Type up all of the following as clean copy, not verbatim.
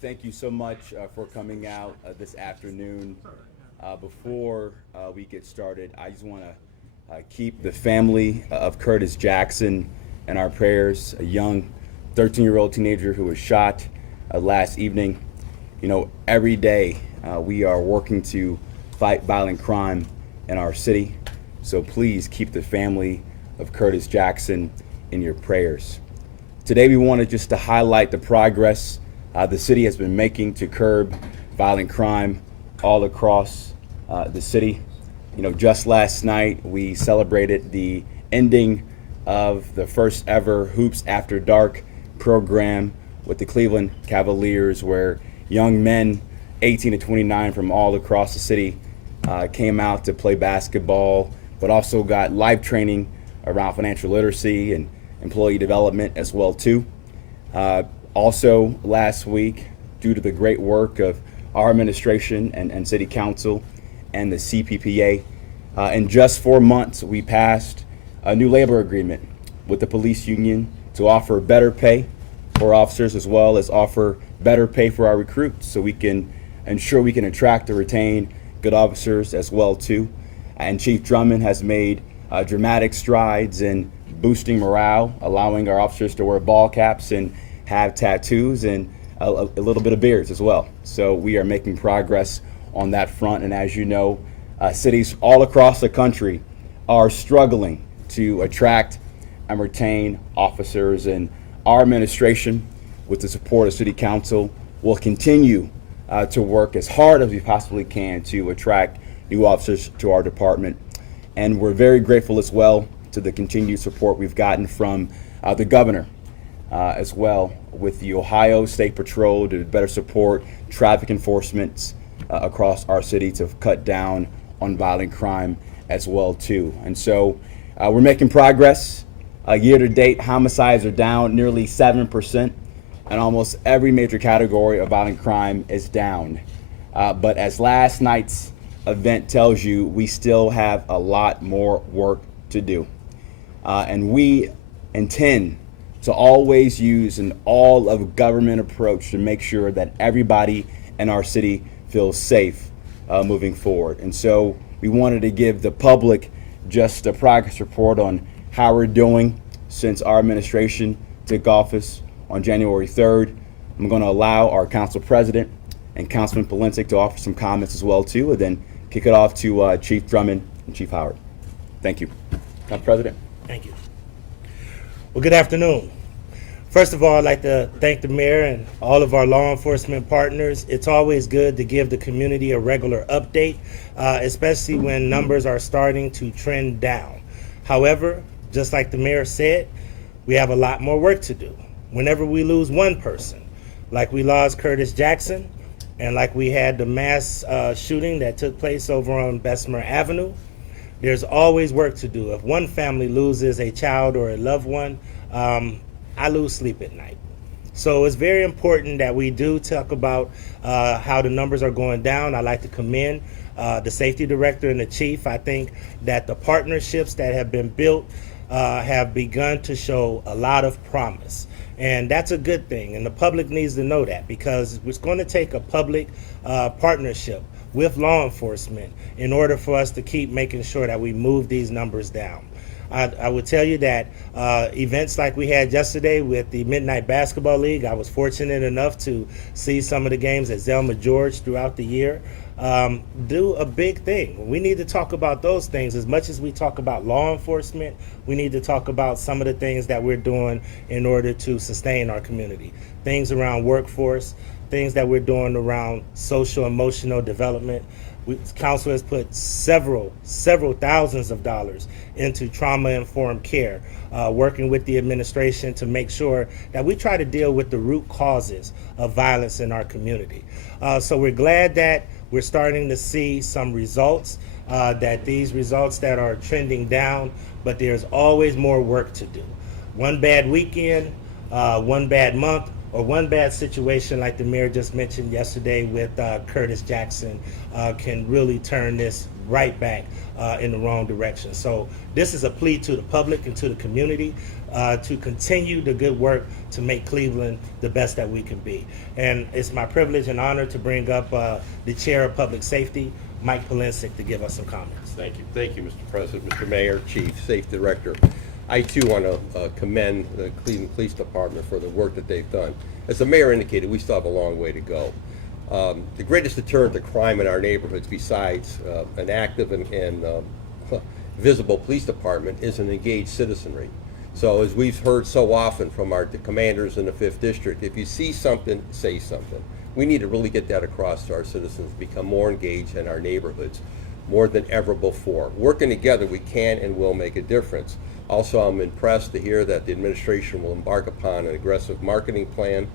Thank you so much for coming out this afternoon. Before we get started, I just want to keep the family of Curtis Jackson in our prayers, a young 13-year-old teenager who was shot last evening. You know, every day we are working to fight violent crime in our city. So please keep the family of Curtis Jackson in your prayers. Today we wanted just to highlight the progress the city has been making to curb violent crime all across the city. You know, just last night we celebrated the ending of the first ever Hoops After Dark program with the Cleveland Cavaliers, where young men 18 to 29 from all across the city came out to play basketball, but also got life training around financial literacy and employee development as well too. Also last week, due to the great work of our administration and city council and the CPPA, in just 4 months we passed a new labor agreement with the police union to offer better pay for officers, as well as offer better pay for our recruits, so we can ensure we can attract and retain good officers as well too. And Chief Drummond has made dramatic strides in boosting morale, allowing our officers to wear ball caps and have tattoos and a little bit of beards as well. So we are making progress on that front. And as you know, cities all across the country are struggling to attract and retain officers. And our administration, with the support of City Council, will continue to work as hard as we possibly can to attract new officers to our department. And we're very grateful as well to the continued support we've gotten from the governor as well, with the Ohio State Patrol to better support traffic enforcement across our city to cut down on violent crime as well too. And so we're making progress. Year to date, homicides are down nearly 7%, and almost every major category of violent crime is down. But as last night's event tells you, we still have a lot more work to do. And we intend to always use an all of government approach to make sure that everybody in our city feels safe moving forward. And so we wanted to give the public just a progress report on how we're doing since our administration took office on January 3rd. I'm going to allow our council president and Councilman Polensek to offer some comments as well too, and then kick it off to Chief Drummond and Chief Howard. Thank you. Council President. Thank you. Well, good afternoon. First of all, I'd like to thank the mayor and all of our law enforcement partners. It's always good to give the community a regular update, especially when numbers are starting to trend down. However, just like the mayor said, we have a lot more work to do. Whenever we lose one person, like we lost Curtis Jackson, and like we had the mass shooting that took place over on Bessemer Avenue, there's always work to do. If one family loses a child or a loved one, I lose sleep at night. So it's very important that we do talk about how the numbers are going down. I like to commend the safety director and the chief. I think that the partnerships that have been built have begun to show a lot of promise. And that's a good thing. And the public needs to know that, because it's going to take a public partnership with law enforcement in order for us to keep making sure that we move these numbers down. I would tell you that events like we had yesterday with the Midnight Basketball League, I was fortunate enough to see some of the games at Zelma George throughout the year, do a big thing. We need to talk about those things. As much as we talk about law enforcement, we need to talk about some of the things that we're doing in order to sustain our community. Things around workforce, things that we're doing around social emotional development. Council has put several thousands of dollars into trauma-informed care, working with the administration to make sure that we try to deal with the root causes of violence in our community. So we're glad that we're starting to see some results, that these results that are trending down, but there's always more work to do. One bad weekend, one bad month, or one bad situation like the mayor just mentioned yesterday with Curtis Jackson can really turn this right back in the wrong direction. So this is a plea to the public and to the community to continue the good work to make Cleveland the best that we can be. And it's my privilege and honor to bring up the Chair of Public Safety, Mike Polensek, to give us some comments. Thank you, Mr. President, Mr. Mayor, Chief, Safety Director. I too want to commend the Cleveland Police Department for the work that they've done. As the mayor indicated, we still have a long way to go. The greatest deterrent to crime in our neighborhoods, besides an active and visible police department, is an engaged citizenry. So as we've heard so often from our commanders in the 5th District, if you see something, say something. We need to really get that across to our citizens, become more engaged in our neighborhoods more than ever before. Working together, we can and will make a difference. Also, I'm impressed to hear that the administration will embark upon an aggressive marketing plan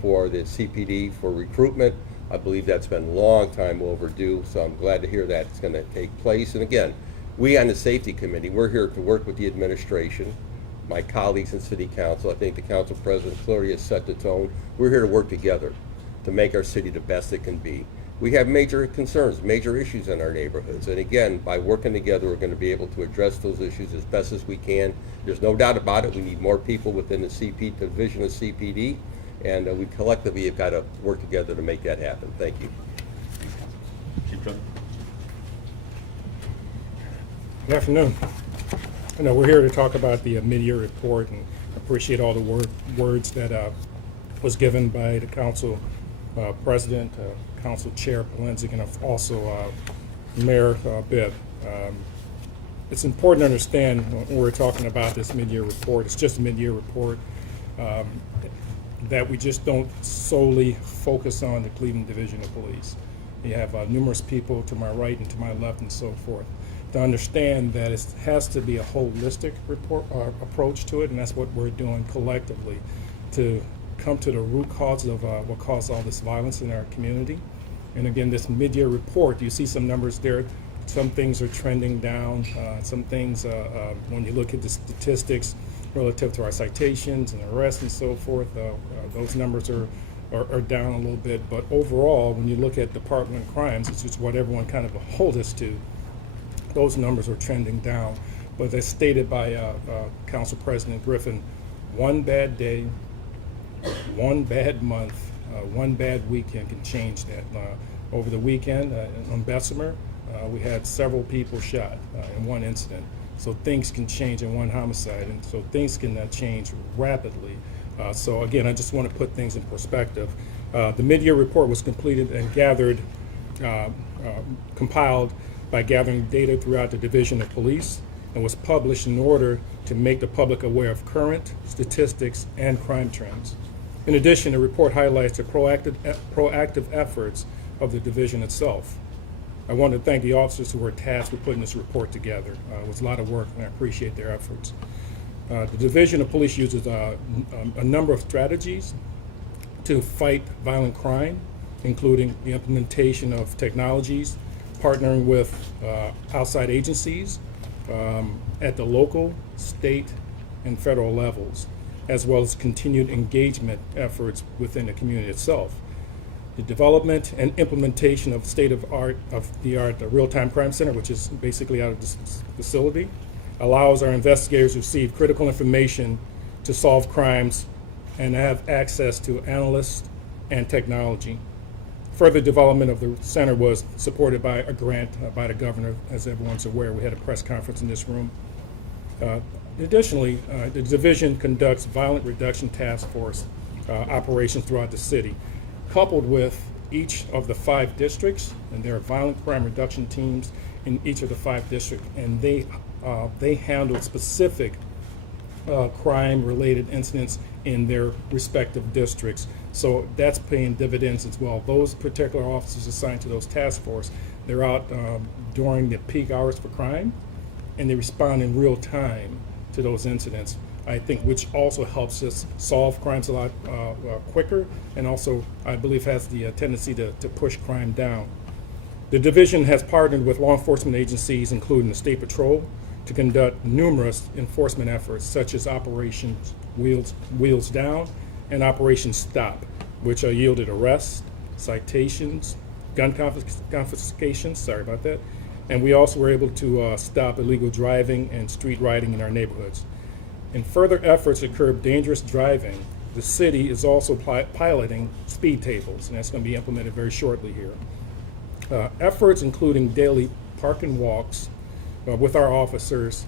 for the CPD for recruitment. I believe that's been a long time overdue, so I'm glad to hear that it's going to take place. And again, we on the Safety Committee, we're here to work with the administration, my colleagues in City Council. I think the Council President clearly has set the tone. We're here to work together to make our city the best it can be. We have major concerns, major issues in our neighborhoods. And again, by working together, we're going to be able to address those issues as best as we can. There's no doubt about it. We need more people within the division of CPD, and we collectively have got to work together to make that happen. Thank you. Good afternoon. I know we're here to talk about the mid-year report, and appreciate all the words that was given by the council president, Council Chair Polensek, and also Mayor Bibb. It's important to understand when we're talking about this mid-year report, it's just a mid-year report, that we just don't solely focus on the Cleveland Division of Police. You have numerous people to my right and to my left and so forth. To understand that it has to be a holistic approach to it, and that's what we're doing collectively to come to the root cause of what caused all this violence in our community. And again, this mid-year report, you see some numbers there. Some things are trending down. Some things, when you look at the statistics relative to our citations and arrests and so forth, those numbers are down a little bit. But overall, when you look at department crimes, it's just what everyone kind of holds us to, those numbers are trending down. But as stated by Council President Griffin, one bad day, one bad month, one bad weekend can change that. Over the weekend on Bessemer, we had several people shot in one incident. So things can change in one homicide, and so things can change rapidly. So again, I just want to put things in perspective. The mid-year report was completed and gathered, compiled by gathering data throughout the Division of Police, and was published in order to make the public aware of current statistics and crime trends. In addition, the report highlights the proactive efforts of the division itself. I want to thank the officers who were tasked with putting this report together. It was a lot of work, and I appreciate their efforts. The Division of Police uses a number of strategies to fight violent crime, including the implementation of technologies, partnering with outside agencies at the local, state, and federal levels, as well as continued engagement efforts within the community itself. The development and implementation of state-of-the-art real-time crime center, which is basically out of this facility, allows our investigators to receive critical information to solve crimes and have access to analysts and technology. Further development of the center was supported by a grant by the governor. As everyone's aware, we had a press conference in this room. Additionally, the division conducts violent reduction task force operations throughout the city, coupled with each of the 5 districts, and there are violent crime reduction teams in each of the 5 districts, and they handle specific crime-related incidents in their respective districts. So that's paying dividends as well. Those particular officers assigned to those task force, they're out during the peak hours for crime, and they respond in real time to those incidents, I think, which also helps us solve crimes a lot quicker, and also, I believe, has the tendency to push crime down. The division has partnered with law enforcement agencies, including the State Patrol, to conduct numerous enforcement efforts, such as Operations Wheels Down and Operation Stop, which yielded arrests, citations, gun confiscations, sorry about that, and we also were able to stop illegal driving and street riding in our neighborhoods. In further efforts to curb dangerous driving, the city is also piloting speed tables, and that's going to be implemented very shortly here. Efforts including daily park and walks with our officers.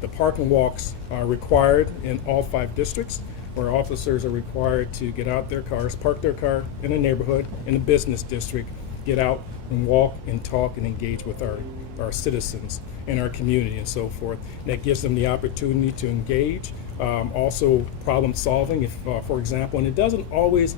The park and walks are required in all 5 districts, where officers are required to get out their cars, park their car in a neighborhood, in a business district, get out and walk and talk and engage with our citizens and our community and so forth. And that gives them the opportunity to engage. Also problem solving, if, for example, and it doesn't always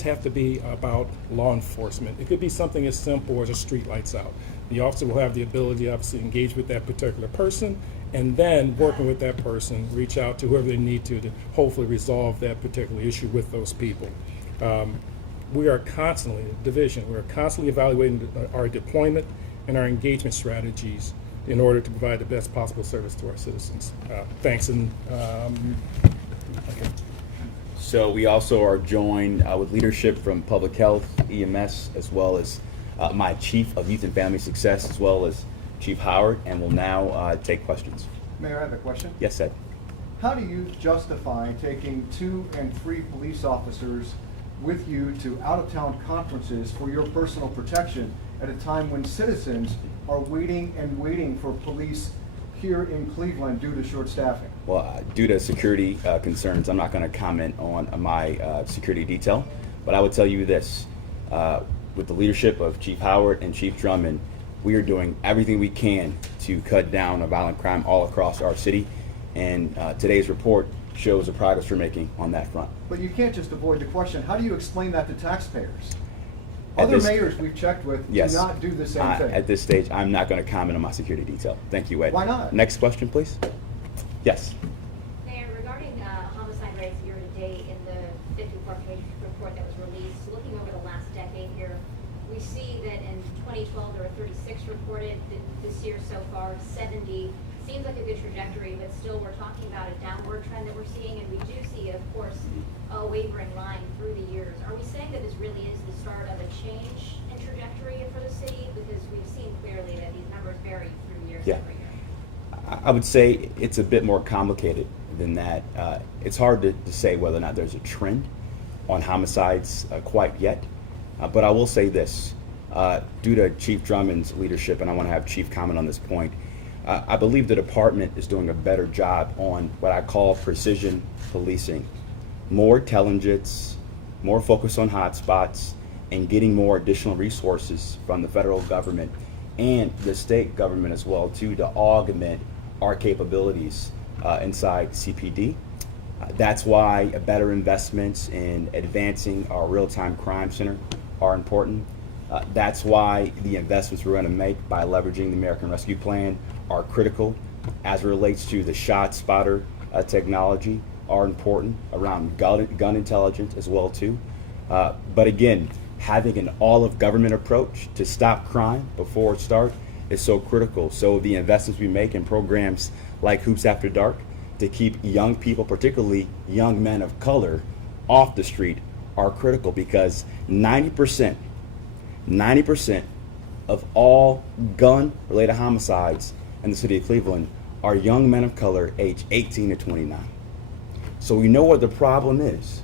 have to be about law enforcement. It could be something as simple as a street lights out. The officer will have the ability to obviously engage with that particular person, and then working with that person, reach out to whoever they need to hopefully resolve that particular issue with those people. We are constantly, division, we're constantly evaluating our deployment and our engagement strategies in order to provide the best possible service to our citizens. Thanks. And okay. So we also are joined with leadership from Public Health, EMS, as well as my Chief of Youth and Family Success, as well as Chief Howard, and will now take questions. Mayor, I have a question. Yes, Ed. How do you justify taking 2 and 3 police officers with you to out-of-town conferences for your personal protection at a time when citizens are waiting and waiting for police here in Cleveland due to short staffing? Well, due to security concerns, I'm not going to comment on my security detail, but I would tell you this. With the leadership of Chief Howard and Chief Drummond, we are doing everything we can to cut down on violent crime all across our city, and today's report shows the progress we're making on that front. But you can't just avoid the question. How do you explain that to taxpayers? At Other this- mayors we've checked with Yes. do not do the same thing. At this stage, I'm not going to comment on my security detail. Thank you, Ed. Why not? Next question, please. Yes. Mayor, regarding homicide rates year to date in the 54-page report that was released, looking over the last decade here, we see that in 2012 there were 36 reported. This year so far, 70. Seems like a good trajectory, but still we're talking about a downward trend that we're seeing, and we do see, of course, a wavering line through the years. Are we saying that this really is the start of a change in trajectory for the city? Because we've seen clearly that these numbers vary through years Yeah. every year. I would say it's a bit more complicated than that. It's hard to say whether or not there's a trend on homicides quite yet. But I will say this, due to Chief Drummond's leadership, and I want to have Chief comment on this point, I believe the department is doing a better job on what I call precision policing. More intelligence, more focus on hotspots, and getting more additional resources from the federal government and the state government as well too, to augment our capabilities inside CPD. That's why better investments in advancing our real-time crime center are important. That's why the investments we're going to make by leveraging the American Rescue Plan are critical as it relates to the shot spotter technology are important around gun intelligence as well too. But again, having an all-of-government approach to stop crime before it starts is so critical. So the investments we make in programs like Hoops After Dark to keep young people, particularly young men of color, off the street are critical, because 90% of all gun-related homicides in the city of Cleveland are young men of color aged 18 to 29. So we know what the problem is,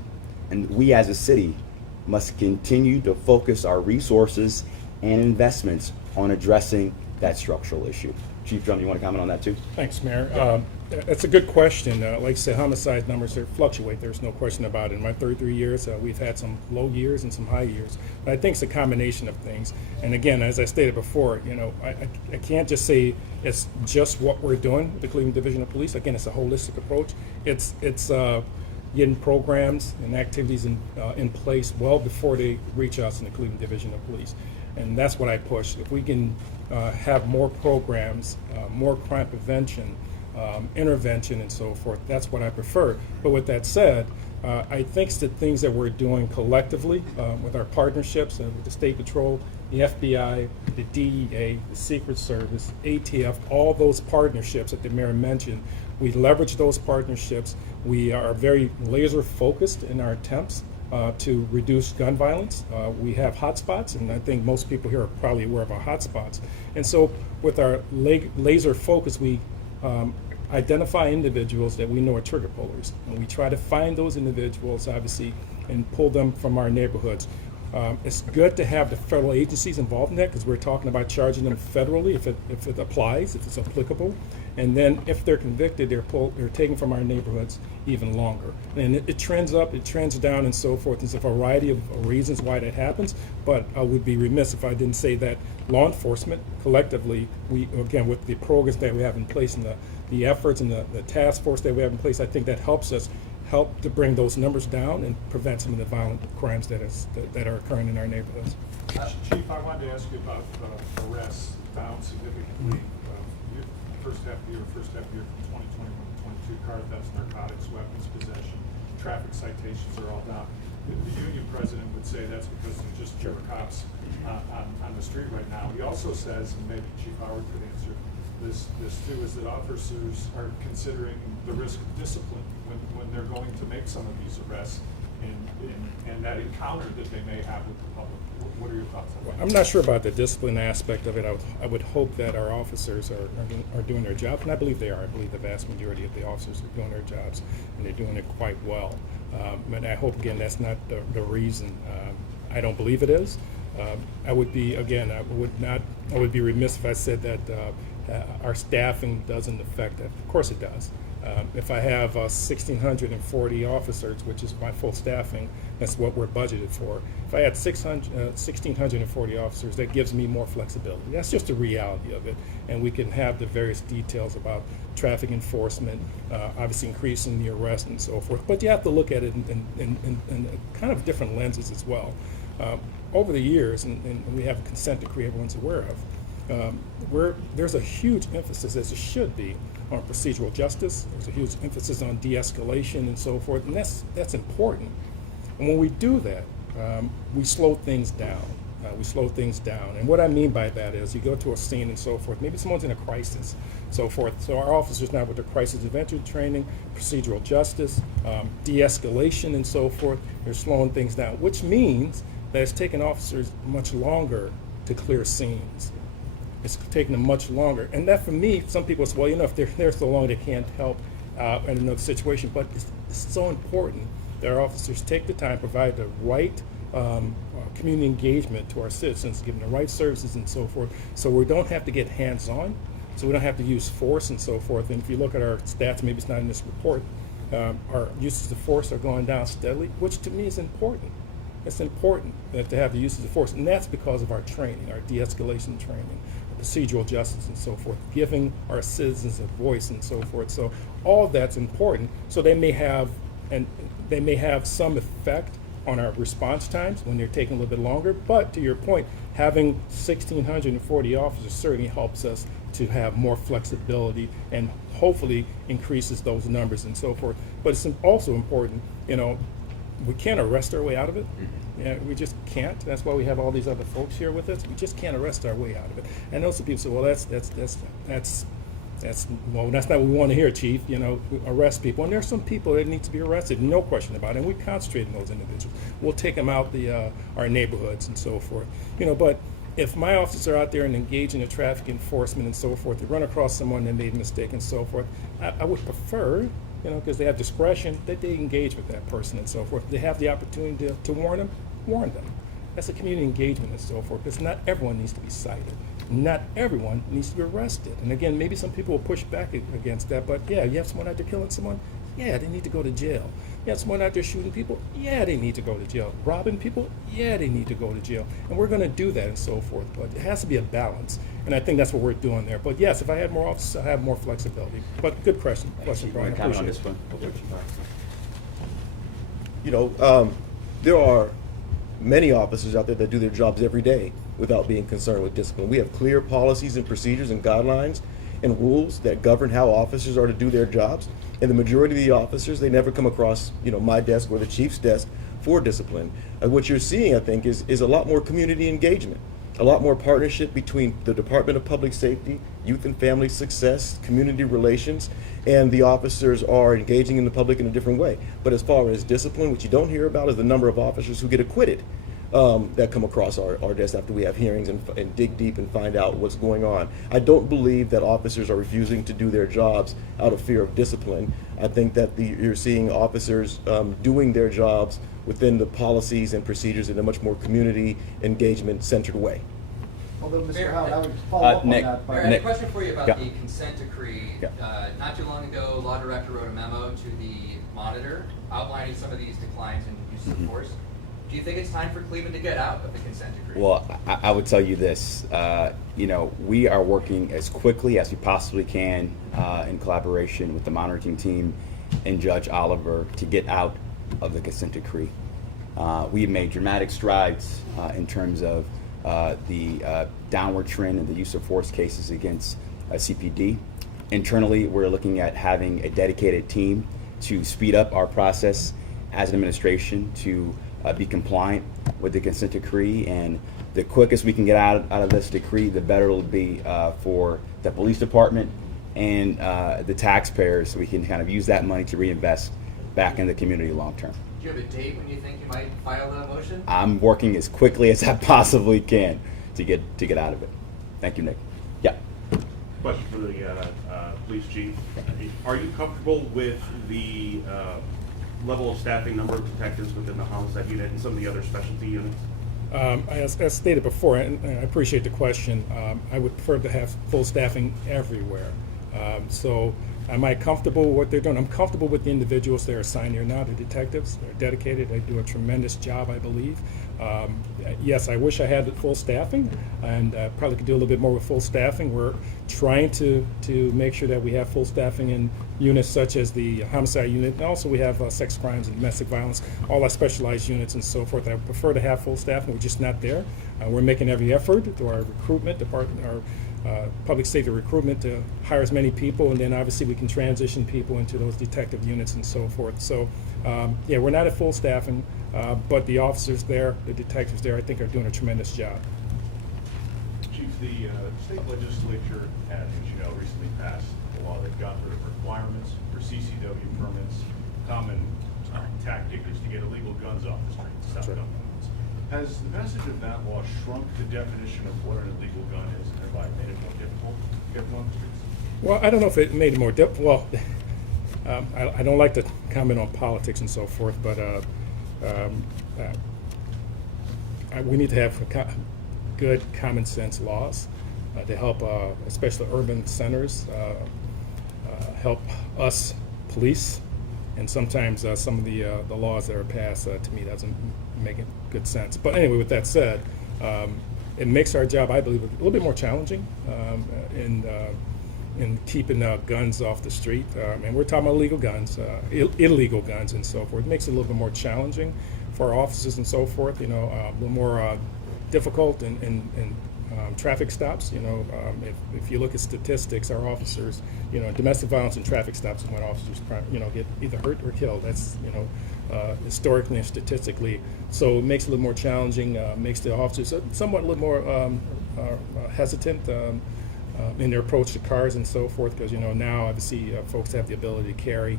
and we as a city must continue to focus our resources and investments on addressing that structural issue. Chief Drummond, you want to comment on that too? Thanks, Mayor. That's a good question. Like I said, homicide numbers fluctuate. There's no question about it. In my 33 years, we've had some low years and some high years. But I think it's a combination of things. And again, as I stated before, I can't just say it's just what we're doing with the Cleveland Division of Police. Again, it's a holistic approach. It's getting programs and activities in place well before they reach us in the Cleveland Division of Police. And that's what I push. If we can have more programs, more crime prevention, intervention and so forth. That's what I prefer. But with that said, I think the things that we're doing collectively with our partnerships with the State Patrol, the FBI, the DEA, the Secret Service, ATF, all those partnerships that the mayor mentioned, we leverage those partnerships. We are very laser focused in our attempts to reduce gun violence. We have hotspots, and I think most people here are probably aware of our hotspots. And so with our laser focus, we identify individuals that we know are trigger pullers. And we try to find those individuals, obviously, and pull them from our neighborhoods. It's good to have the federal agencies involved in that because we're talking about charging them federally if it applies, if it's applicable. And then if they're convicted, they're taken from our neighborhoods even longer. And it trends up, it trends down, and so forth. There's a variety of reasons why that happens, but I would be remiss if I didn't say that law enforcement, collectively, we, again, with the programs that we have in place and the efforts and the task force that we have in place, I think that helps us help to bring those numbers down and prevent some of the violent crimes that are occurring in our neighborhoods. Chief, I wanted to ask you about arrests down significantly. First half of the year from 2021 to 22, car thefts, narcotics, weapons possession, traffic citations are all down. The union president would say that's because there's just fewer cops on the street right now. He also says, and maybe Chief Howard could answer this too, is that officers are considering the risk of discipline when they're going to make some of these arrests and that encounter that they may have with the public. What are your thoughts on that? I'm not sure about the discipline aspect of it. I would hope that our officers are doing their job, and I believe they are. I believe the vast majority of the officers are doing their jobs, and they're doing it quite well. And I hope, again, that's not the reason. I don't believe it is. I would be remiss if I said that our staffing doesn't affect that. Of course it does. If I have 1,640 officers, which is my full staffing, that's what we're budgeted for. If I had 1,640 officers, that gives me more flexibility. That's just the reality of it. And we can have the various details about traffic enforcement, obviously increasing the arrest and so forth. But you have to look at it in kind of different lenses as well. Over the years, and we have a consent decree everyone's aware of, there's a huge emphasis, as it should be, on procedural justice. There's a huge emphasis on de-escalation and so forth, and that's important. And when we do that, we slow things down. And what I mean by that is you go to a scene and so forth, maybe someone's in a crisis, so forth. So our officers now with their crisis intervention training, procedural justice, de-escalation and so forth, they're slowing things down, which means that it's taking officers much longer to clear scenes. It's taking them much longer. And that for me, some people say, well, if they're there so long, they can't help in another situation. But it's so important that our officers take the time, provide the right community engagement to our citizens, give them the right services and so forth, so we don't have to get hands-on, so we don't have to use force and so forth. And if you look at our stats, maybe it's not in this report, our uses of force are going down steadily, which to me is important. It's important that to have the uses of force, and that's because of our training, our de-escalation training, procedural justice and so forth, giving our citizens a voice and so forth. So all that's important. So they may have some effect on our response times when they're taking a little bit longer. But to your point, having 1,640 officers certainly helps us to have more flexibility and hopefully increases those numbers and so forth. But it's also important, we can't arrest our way out of it. Yeah, we just can't. That's why we have all these other folks here with us. We just can't arrest our way out of it. And those people say, well, that's not what we want to hear, Chief. Arrest people. And there's some people that need to be arrested, no question about it. And we concentrate on those individuals. We'll take them out our neighborhoods and so forth. But if my officers are out there and engage in the traffic enforcement and so forth, they run across someone that made a mistake and so forth, I would prefer, because they have discretion, that they engage with that person and so forth. If they have the opportunity to warn them, warn them. That's a community engagement and so forth, because not everyone needs to be cited. Not everyone needs to be arrested. And again, maybe some people will push back against that, but yeah, you have someone out there killing someone, yeah, they need to go to jail. You have someone out there shooting people, yeah, they need to go to jail. Robbing people, yeah, they need to go to jail. And we're going to do that and so forth, but it has to be a balance. And I think that's what we're doing there. But yes, if I had more officers, I have more flexibility. But good question, Brian. I Comment on appreciate this one. There are many officers out there that do their jobs every day without being concerned with discipline. We have clear policies and procedures and guidelines, and rules that govern how officers are to do their jobs. And the majority of the officers, they never come across, my desk or the chief's desk for discipline. What you're seeing, I think, is a lot more community engagement, a lot more partnership between the Department of Public Safety, Youth and Family Success, Community Relations, and the officers are engaging in the public in a different way. But as far as discipline, what you don't hear about is the number of officers who get acquitted that come across our desk after we have hearings and dig deep and find out what's going on. I don't believe that officers are refusing to do their jobs out of fear of discipline. I think that you're seeing officers doing their jobs within the policies and procedures in a much more community engagement centered way. Although, Mr. Mayor, Howard, I would follow up Nick, on that. Mayor, I have a question for you about Yeah. the consent decree. Yeah. Not too long ago, law director wrote a memo to the monitor outlining some of these declines in use of force. Do you think it's time for Cleveland to get out of the consent decree? Well, I would tell you this, we are working as quickly as we possibly can in collaboration with the monitoring team and Judge Oliver to get out of the consent decree. We have made dramatic strides in terms of the downward trend in the use of force cases against CPD. Internally, we're looking at having a dedicated team to speed up our process as an administration to be compliant with the consent decree, and the quickest we can get out of this decree, the better it'll be for the police department and the taxpayers, so we can kind of use that money to reinvest back in the community long term. Do you have a date when you think you might file the motion? I'm working as quickly as I possibly can to get out of it. Thank you, Nick. Yeah. Question for the police chief. Are you comfortable with the level of staffing, number of detectives within the homicide unit and some of the other specialty units? As stated before, and I appreciate the question, I would prefer to have full staffing everywhere. So am I comfortable with what they're doing? I'm comfortable with the individuals that are assigned here now. The detectives, they're dedicated. They do a tremendous job, I believe. Yes, I wish I had full staffing, and probably could do a little bit more with full staffing. We're trying to make sure that we have full staffing in units such as the homicide unit, and also we have sex crimes and domestic violence, all our specialized units and so forth. I prefer to have full staffing. We're just not there. We're making every effort through our recruitment department, our public safety recruitment, to hire as many people, and then obviously we can transition people into those detective units and so forth. So yeah, we're not at full staffing, but the officers there, the detectives there, I think are doing a tremendous job. Chief, the state legislature had, as you know, recently passed a law that got rid of requirements for CCW permits. Common tactic is to get illegal guns off the street, stop gun violence. Has the passage of that law shrunk the definition of what an illegal gun is, and thereby made it more difficult to get them on the streets? Well, I don't know if it made it more difficult. Well, I don't like to comment on politics and so forth, but we need to have good common sense laws to help, especially urban centers, help us police. And sometimes some of the laws that are passed to me doesn't make good sense. But anyway, with that said, it makes our job, I believe, a little bit more challenging in keeping guns off the street. And we're talking about illegal guns, illegal guns, and so forth. It makes it a little bit more challenging for our officers and so forth. A little more difficult in traffic stops. If you look at statistics, our officers, domestic violence and traffic stops is when officers, get either hurt or killed. That's historically and statistically. So it makes it a little more challenging. Makes the officers somewhat a little more hesitant in their approach to cars and so forth, because now obviously folks have the ability to carry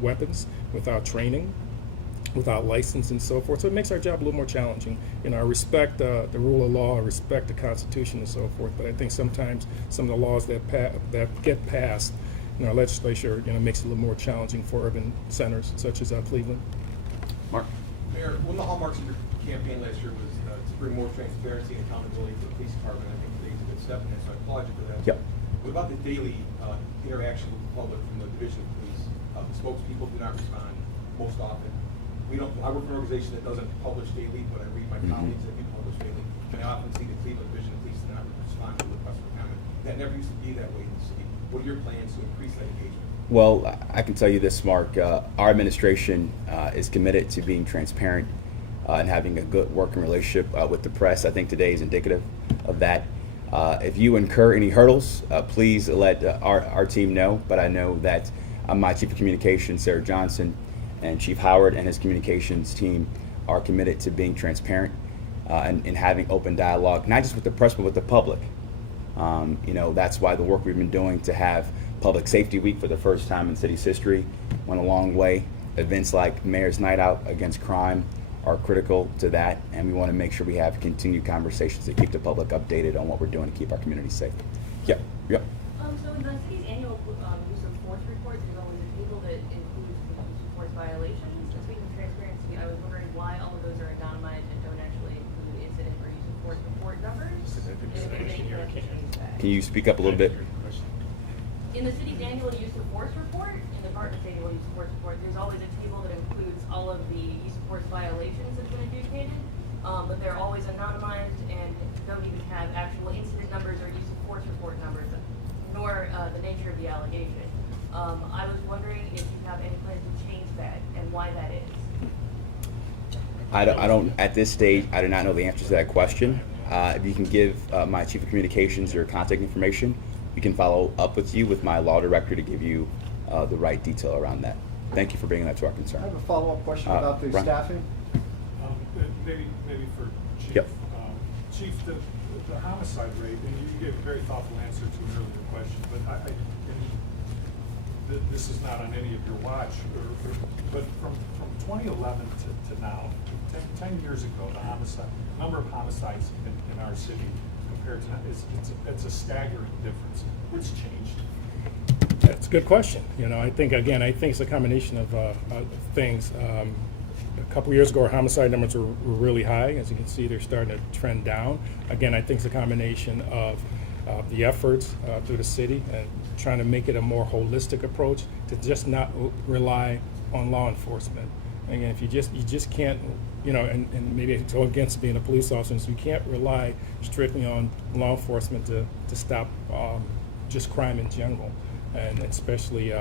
weapons without training, without license and so forth. So it makes our job a little more challenging. I respect the rule of law, I respect the Constitution and so forth, but I think sometimes some of the laws that get passed in our legislature, makes it a little more challenging for urban centers such as Cleveland. Mark? Mayor, one of the hallmarks of your campaign last year was to bring more transparency and accountability to the police department. I think today's a good step in it, so I applaud you for that. Yep. What about the daily interaction with the public from the Division of Police? The spokespeople do not respond most often. I work for an organization that doesn't publish daily, but I read my colleagues that do publish daily. And I often see the Cleveland Division of Police not respond to requests for comment. That never used to be that way in the city. What are your plans to increase that engagement? Well, I can tell you this, Mark. Our administration is committed to being transparent and having a good working relationship with the press. I think today is indicative of that. If you incur any hurdles, please let our team know. But I know that my Chief of Communications, Sarah Johnson, and Chief Howard and his communications team are committed to being transparent and having open dialogue, not just with the press, but with the public. That's why the work we've been doing to have Public Safety Week for the first time in city's history went a long way. Events like Mayor's Night Out Against Crime are critical to that, and we want to make sure we have continued conversations to keep the public updated on what we're doing to keep our community safe. Yep. So in the city's annual use of force report, there's always a table that includes the use of force violations. And speaking of transparency, I was wondering why all of those are anonymized and don't actually include incident or use of force report numbers. And if there's any plans to change that. Can you speak up a little bit? In the city's annual use of force report, in the department's annual use of force report, there's always a table that includes all of the use of force violations that's been adjudicated, but they're always anonymized and don't even have actual incident numbers or use of force report numbers, nor the nature of the allegation. I was wondering if you have any plans to change that and why that is. I don't, at this stage, I do not know the answer to that question. If you can give my Chief of Communications your contact information, we can follow up with you with my law director to give you the right detail around that. Thank you for bringing that to our I concern. have a follow-up question about the Ron? staffing. Maybe for Chief. Yep. Chief, the homicide rate, and you gave a very thoughtful answer to an earlier question, but this is not on any of your watch, but from 2011 to now, 10 years ago, the number of homicides in our city compared to now, it's a staggering difference. What's changed? That's a good question. I think it's a combination of things. A couple years ago, our homicide numbers were really high. As you can see, they're starting to trend down. Again, I think it's a combination of the efforts through the city and trying to make it a more holistic approach to just not rely on law enforcement. Again, if you just can't, and maybe go against being a police officer, so you can't rely strictly on law enforcement to stop just crime in general, and especially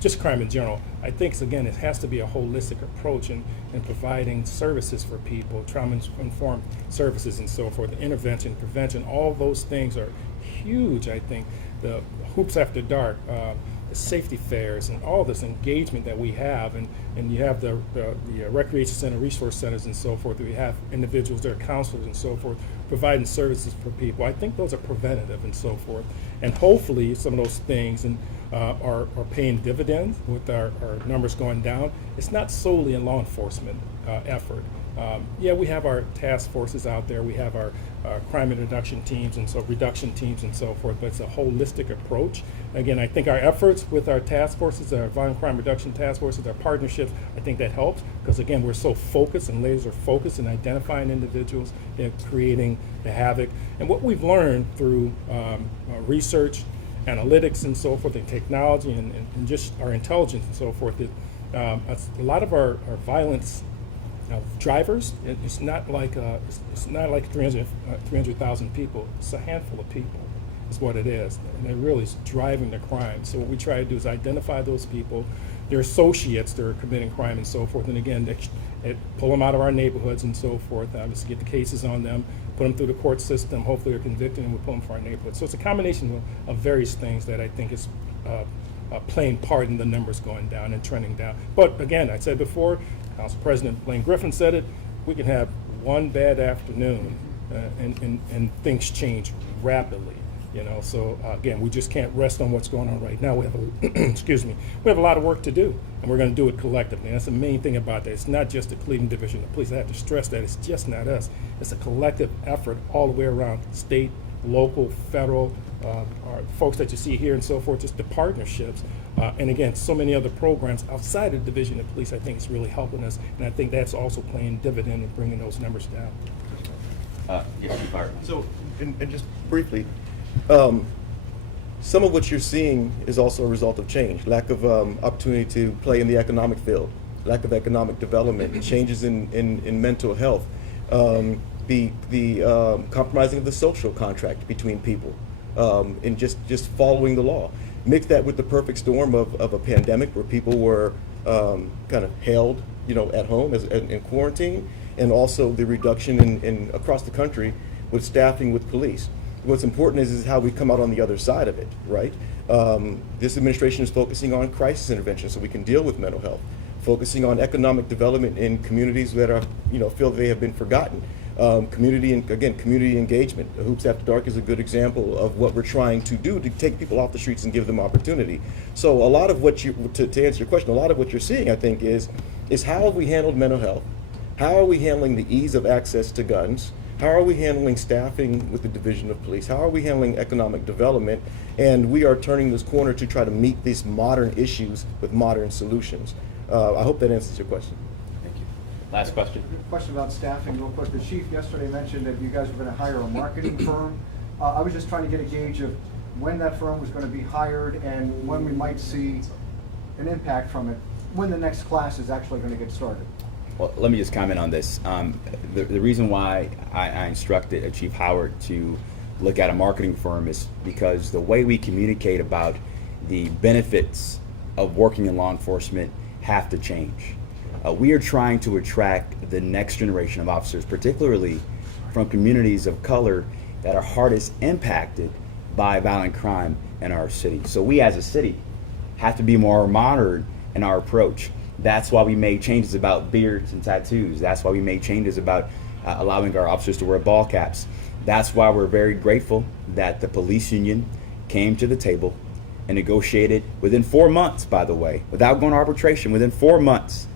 just crime in general. I think, again, it has to be a holistic approach in providing services for people, trauma-informed services and so forth, intervention, prevention, all those things are huge, I think. The Hoops After Dark, the safety fairs, and all this engagement that we have, and you have the recreation center, resource centers and so forth. We have individuals that are counselors and so forth, providing services for people. I think those are preventative and so forth. And hopefully some of those things are paying dividends with our numbers going down. It's not solely a law enforcement effort. We have our task forces out there. We have our crime reduction teams and so forth, but it's a holistic approach. Again, I think our efforts with our task forces, our violent crime reduction task forces, our partnerships, I think that helps because, again, we're so focused and laser focused in identifying individuals and creating the havoc. And what we've learned through research, analytics and so forth, and technology and just our intelligence and so forth, that a lot of our violence drivers, it's not like 300,000 people. It's a handful of people is what it is, and they're really driving the crime. So what we try to do is identify those people, their associates that are committing crime and so forth, and again, pull them out of our neighborhoods and so forth, obviously get the cases on them, put them through the court system, hopefully they're convicted, and we pull them for our neighborhood. So it's a combination of various things that I think is playing part in the numbers going down and trending down. But again, I said before, Council President Blaine Griffin said it, we can have one bad afternoon and things change rapidly. So again, we just can't rest on what's going on right now. We have we have a lot of work to do, and we're going to do it collectively. And that's the main thing about that. It's not just the Cleveland Division of Police. I have to stress that it's just not us. It's a collective effort all the way around, state, local, federal, our folks that you see here and so forth, just the partnerships. And again, so many other programs outside of the Division of Police, I think is really helping us. And I think that's also playing dividend in bringing those numbers down. So, and just briefly, some of what you're seeing is also a result of change, lack of opportunity to play in the economic field, lack of economic development, changes in mental health, the compromising of the social contract between people, and just following the law. Mix that with the perfect storm of a pandemic where people were kind of held, at home in quarantine, and also the reduction in across the country with staffing with police. What's important is how we come out on the other side of it, right? This administration is focusing on crisis intervention so we can deal with mental health, focusing on economic development in communities that are, feel they have been forgotten. Community engagement. Hoops After Dark is a good example of what we're trying to do to take people off the streets and give them opportunity. So a lot of what to answer your question, a lot of what you're seeing, I think, is how have we handled mental health? How are we handling the ease of access to guns? How are we handling staffing with the Division of Police? How are we handling economic development? And we are turning this corner to try to meet these modern issues with modern solutions. I hope that answers your question. Thank you. Last question. Question about staffing, real quick. The chief yesterday mentioned that you guys were going to hire a marketing firm. I was just trying to get a gauge of when that firm was going to be hired and when we might see an impact from it, when the next class is actually going to get started. Well, let me just comment on this. The reason why I instructed Chief Howard to look at a marketing firm is because the way we communicate about the benefits of working in law enforcement have to change. We are trying to attract the next generation of officers, particularly from communities of color that are hardest impacted by violent crime in our city. So we as a city have to be more modern in our approach. That's why we made changes about beards and tattoos. That's why we made changes about allowing our officers to wear ball caps. That's why we're very grateful that the police union came to the table and negotiated within 4 months, by the way, without going to arbitration, within 4 months,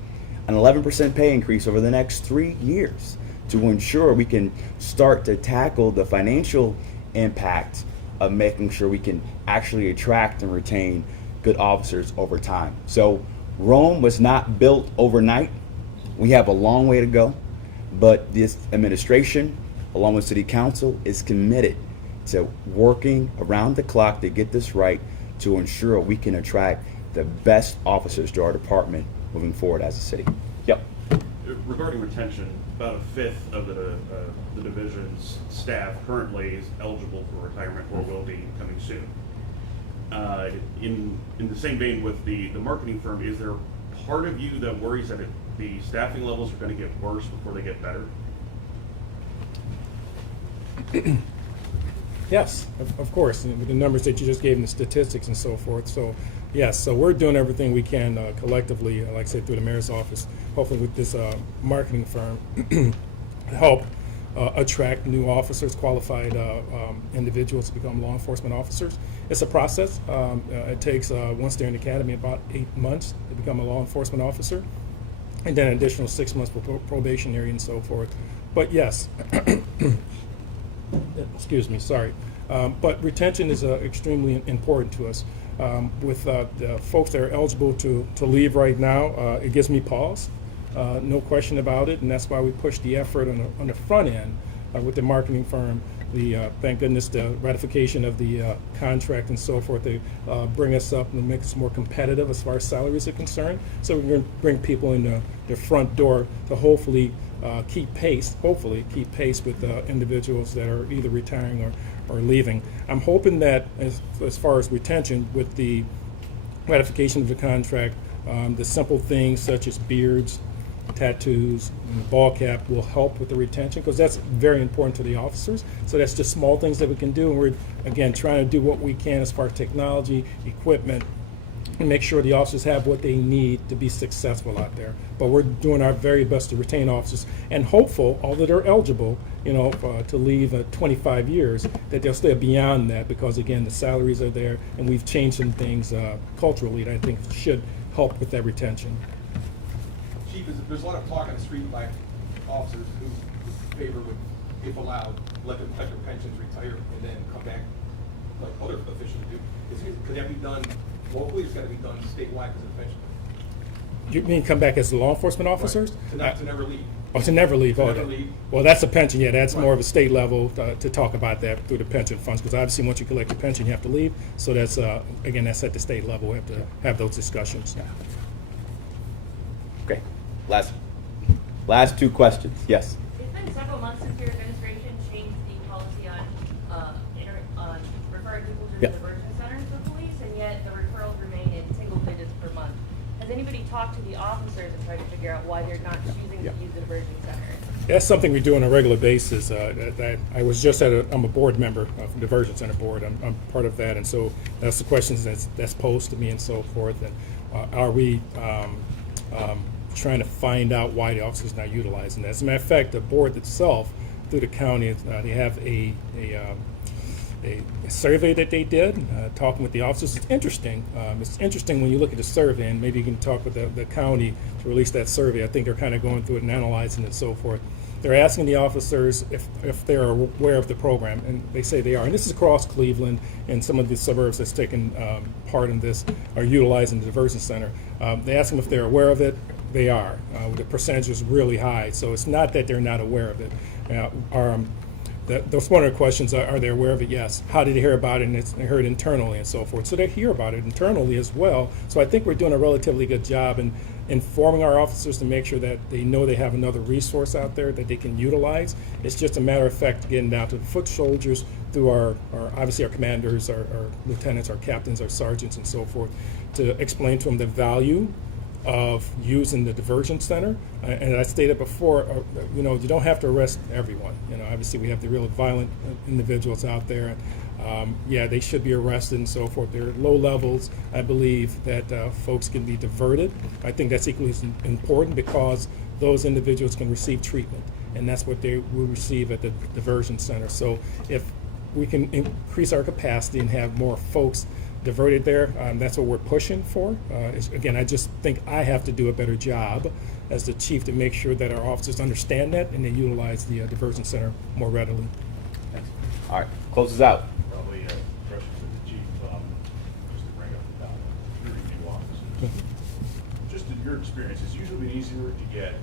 an 11% pay increase over the next 3 years to ensure we can start to tackle the financial impact of making sure we can actually attract and retain good officers over time. So Rome was not built overnight. We have a long way to go, but this administration, along with City Council, is committed to working around the clock to get this right, to ensure we can attract the best officers to our department moving forward as a city. Yep. Regarding retention, about a fifth of the division's staff currently is eligible for retirement or will be coming soon. In the same vein with the marketing firm, is there part of you that worries that the staffing levels are going to get worse before they get better? Yes, of course, and with the numbers that you just gave and the statistics and so forth. So yes, so we're doing everything we can collectively, like I said, through the mayor's office, hopefully with this marketing firm, help attract new officers, qualified individuals to become law enforcement officers. It's a process. It takes, once they're in the academy, about 8 months to become a law enforcement officer, and then an additional 6 months for probationary and so forth. But yes, excuse me, sorry. But retention is extremely important to us. With the folks that are eligible to leave right now, it gives me pause. No question about it, and that's why we push the effort on the front end with the marketing firm. Thank goodness, the ratification of the contract and so forth, they bring us up and make us more competitive as far as salaries are concerned. So we're going to bring people in the front door to hopefully keep pace with individuals that are either retiring or leaving. I'm hoping that as far as retention, with the ratification of the contract, the simple things such as beards, tattoos, and the ball cap will help with the retention, because that's very important to the officers. So that's just small things that we can do, and we're again trying to do what we can as far as technology, equipment, and make sure the officers have what they need to be successful out there. But we're doing our very best to retain officers, and hopeful, although they're eligible, to leave at 25 years, that they'll stay beyond that, because again, the salaries are there, and we've changed some things culturally that I think should help with that retention. Chief, there's a lot of talk on the street by officers who favor would, if allowed, let them collect their pensions, retire, and then come back like other officials do. Could that be done locally, or it's got to be done statewide because of the pension? You mean come back as law enforcement officers? Right. To never leave. Oh, to never leave. To never leave. Well, that's a pension. Yeah, that's Right. more of a state level to talk about that through the pension funds, because obviously once you collect your pension, you have to leave. So that's again, that's at the state level. We have to have those discussions. Okay. Last two questions. Yes. It's been several months since your administration changed the policy on referring people to the diversion centers for police, and yet the referrals remain in single digits per month. Has anybody talked to the officers and tried to figure out why they're not choosing to use the diversion centers? That's something we do on a regular basis. I was just I'm a board member of the Diversion Center board. I'm part of that, and so that's the questions that's posed to me and so forth. And are we trying to find out why the officers not utilizing that? As a matter of fact, the board itself, through the county, they have a survey that they did, talking with the officers. It's interesting. It's interesting when you look at the survey, and maybe you can talk with the county to release that survey. I think they're kind of going through it and analyzing it and so forth. They're asking the officers if they're aware of the program, and they say they are. And this is across Cleveland, and some of the suburbs that's taken part in this are utilizing the diversion center. They ask them if they're aware of it. They are. The percentage is really high, so it's not that they're not aware of it. Those one of the questions are they aware of it? Yes. How did they hear about it? And they heard internally and so forth. So they hear about it internally as well. So I think we're doing a relatively good job in informing our officers to make sure that they know they have another resource out there that they can utilize. It's just a matter of fact getting down to the foot soldiers through our obviously our commanders, our lieutenants, our captains, our sergeants, and so forth, to explain to them the value of using the diversion center. And I stated before, you know, you don't have to arrest everyone. You know, obviously we have the real violent individuals out there. Yeah, they should be arrested and so forth. There are low levels, I believe, that folks can be diverted. I think that's equally as important because those individuals can receive treatment, and that's what they will receive at the diversion center. So if we can increase our capacity and have more folks diverted there, that's what we're pushing for. Again, I just think I have to do a better job as the chief to make sure that our officers understand that and they utilize the diversion center more readily. Thanks. All right, closes out. Probably a question for the chief, just to bring up about recruiting new officers. Just in your experience, it's usually been easier to get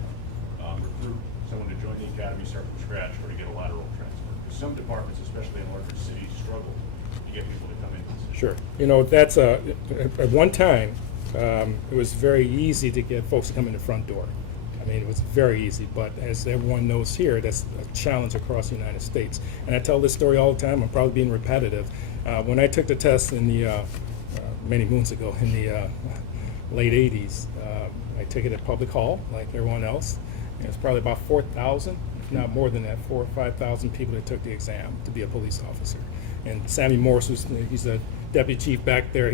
recruit someone to join the academy, start from scratch, or to get a lateral transfer. Because some departments, especially in larger cities, struggle to get people to come in. Sure. You know, that's at one time, it was very easy to get folks to come in the front door. I mean, it was very easy, but as everyone knows here, that's a challenge across the United States. And I tell this story all the time. I'm probably being repetitive. When I took the test in the many moons ago, in the late 80s, I took it at Public Hall, like everyone else. And it was probably about 4,000, if not more than that, 4,000 or 5,000 people that took the exam to be a police officer. And Sammy Morse, he's a deputy chief back there.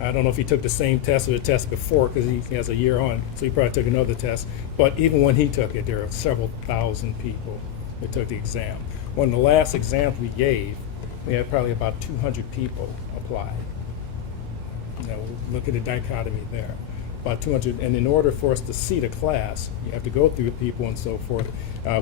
I don't know if he took the same test or the test before, because he has a year on, so he probably took another test. But even when he took it, there were several thousand people that took the exam. One of the last exams we gave, we had probably about 200 people apply. You know, look at the dichotomy there. About 200, and in order for us to seat a class, you have to go through people and so forth.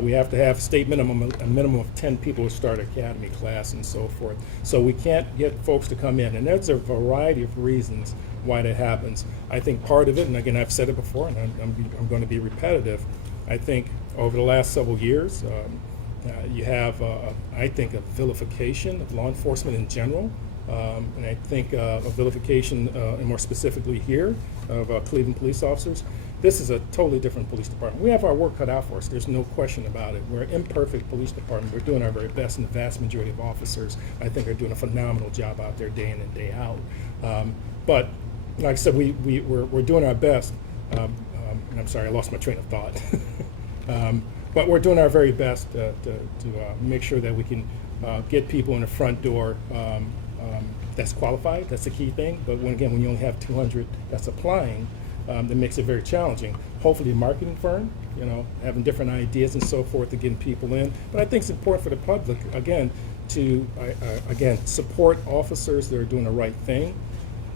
We have to have state minimum, a minimum of 10 people to start academy class and so forth. So we can't get folks to come in, and there's a variety of reasons why that happens. I think part of it, and again, I've said it before, and I'm going to be repetitive, I think over the last several years, you have, I think, a vilification of law enforcement in general. And I think a vilification, and more specifically here, of Cleveland police officers. This is a totally different police department. We have our work cut out for us. There's no question about it. We're an imperfect police department. We're doing our very best, and the vast majority of officers, I think, are doing a phenomenal job out there day in and day out. But like I said, we're doing our best. And I'm sorry, I lost my train of thought. But we're doing our very best to make sure that we can get people in the front door that's qualified. That's the key thing. But when you only have 200 that's applying, that makes it very challenging. Hopefully a marketing firm, you know, having different ideas and so forth to getting people in. But I think it's important for the public, again, to support officers that are doing the right thing.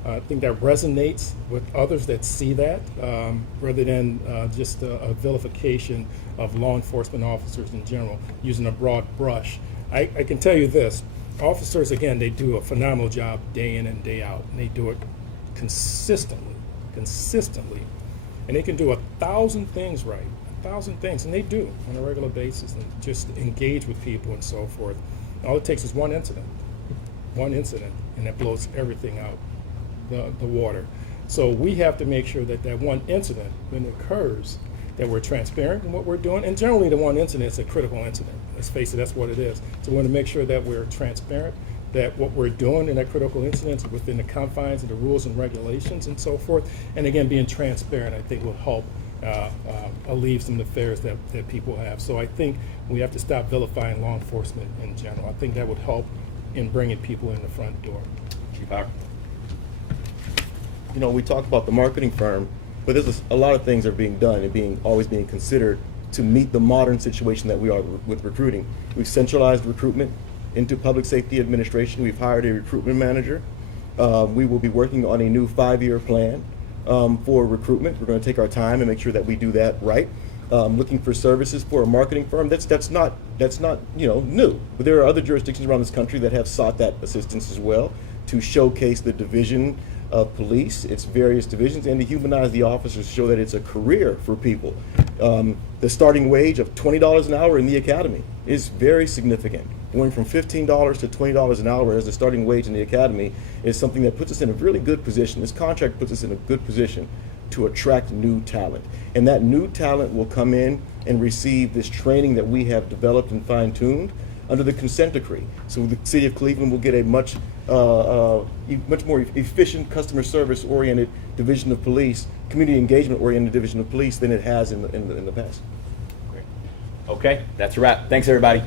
I think that resonates with others that see that, rather than just a vilification of law enforcement officers in general, using a broad brush. I can tell you this. Officers, again, they do a phenomenal job day in and day out, and they do it consistently, and they can do 1,000 things right, 1,000 things, and they do on a regular basis, and just engage with people and so forth. All it takes is one incident, and that blows everything out the water. So we have to make sure that that one incident, when it occurs, that we're transparent in what we're doing, and generally the one incident is a critical incident. Let's face it, that's what it is. So we want to make sure that we're transparent, that what we're doing in that critical incident is within the confines of the rules and regulations and so forth. And again, being transparent, I think, will help alleviate some of the fears that people have. So I think we have to stop vilifying law enforcement in general. I think that would help in bringing people in the front door. Chief Howard? You know, we talk about the marketing firm, but there's a lot of things are being done and always being considered to meet the modern situation that we are with recruiting. We've centralized recruitment into Public Safety Administration. We've hired a recruitment manager. We will be working on a new 5-year plan for recruitment. We're going to take our time and make sure that we do that right. Looking for services for a marketing firm. That's not new. But there are other jurisdictions around this country that have sought that assistance as well to showcase the division of police, its various divisions, and to humanize the officers, show that it's a career for people. The starting wage of $20 an hour in the academy is very significant. Going from $15 to $20 an hour as the starting wage in the academy is something that puts us in a really good position. This contract puts us in a good position to attract new talent. And that new talent will come in and receive this training that we have developed and fine-tuned under the consent decree. So the city of Cleveland will get a much more efficient, customer service-oriented division of police, community engagement-oriented division of police than it has in the past. Great. Okay, that's a wrap. Thanks, everybody.